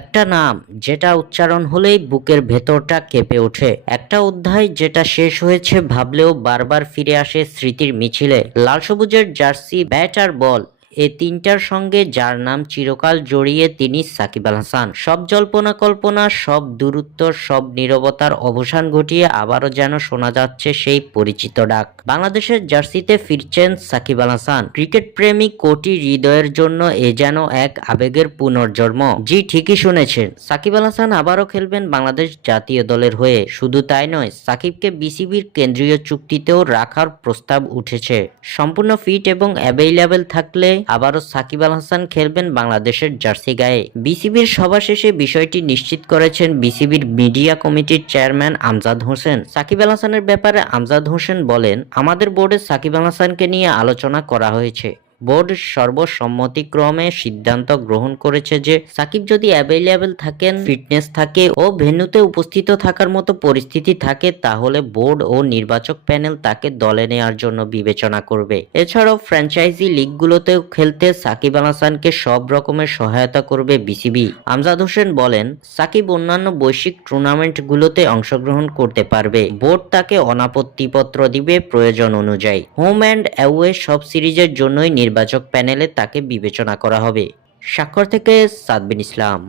একটা নাম যেটা উচ্চারণ হলেই বুকের ভেতরটা কেঁপে ওঠে, একটা অধ্যায় যেটা শেষ হয়েছে ভাবলেও বারবার ফিরে আসে স্মৃতির মিছিলে। লাল সবুজের জার্সি, ব্যাট আর বল, এ তিনটার সঙ্গে যার নাম চিরকাল জড়িয়ে তিনি সাকিব আল হাসান। সব জল্পনা কল্পনা, সব দূরত্ব, সব নীরবতার অবসান ঘটিয়ে আবারও যেন শোনা যাচ্ছে সেই পরিচিত ডাক। বাংলাদেশের জার্সিতে ফিরছেন সাকিব আল হাসান। ক্রিকেট প্রেমী কোটি হৃদয়ের জন্য এ যেন এক আবেগের পুনর্জন্ম। জি, ঠিকই শুনেছেন, সাকিব আল হাসান আবারও খেলবেন বাংলাদেশ জাতীয় দলের হয়ে। শুধু তাই নয়, সাকিবকে বিসিবির কেন্দ্রীয় চুক্তিতেও রাখার প্রস্তাব উঠেছে। সম্পূর্ণ ফিট এবং অ্যাভেইলেবল থাকলে আবারও সাকিব আল হাসান খেলবেন বাংলাদেশের জার্সি গায়ে। বিসিবির সভা শেষে বিষয়টি নিশ্চিত করেছেন বিসিবির মিডিয়া কমিটির চেয়ারম্যান আমজাদ হোসেন। সাকিব আল হাসানের ব্যাপারে আমজাদ হোসেন বলেন, আমাদের বোর্ডে সাকিব আল হাসানকে নিয়ে আলোচনা করা হয়েছে। বোর্ড সর্বসম্মতিক্রমে সিদ্ধান্ত গ্রহণ করেছে যে সাকিব যদি অ্যাভেইলেবল থাকেন, ফিটনেস থাকে ও ভেন্যুতে উপস্থিত থাকার মতো পরিস্থিতি থাকে, তাহলে বোর্ড ও নির্বাচক প্যানেল তাকে দলে নেওয়ার জন্য বিবেচনা করবে। এছাড়াও ফ্র্যাঞ্চাইজি লিগগুলোতেও খেলতে সাকিব আল হাসানকে সব রকমের সহায়তা করবে বিসিবি। আমজাদ হোসেন বলেন, সাকিব অন্যান্য বৈশ্বিক টুর্নামেন্টগুলোতে অংশগ্রহণ করতে পারবে। বোর্ড তাকে অনাপত্তিপত্র দিবে প্রয়োজন অনুযায়ী। হোম অ্যান্ড অ্যাওয়ে সব সিরিজের জন্যই নির্বাচক প্যানেলে তাকে বিবেচনা করা হবে। স্বাক্ষর থেকে সাদবিন ইসলাম।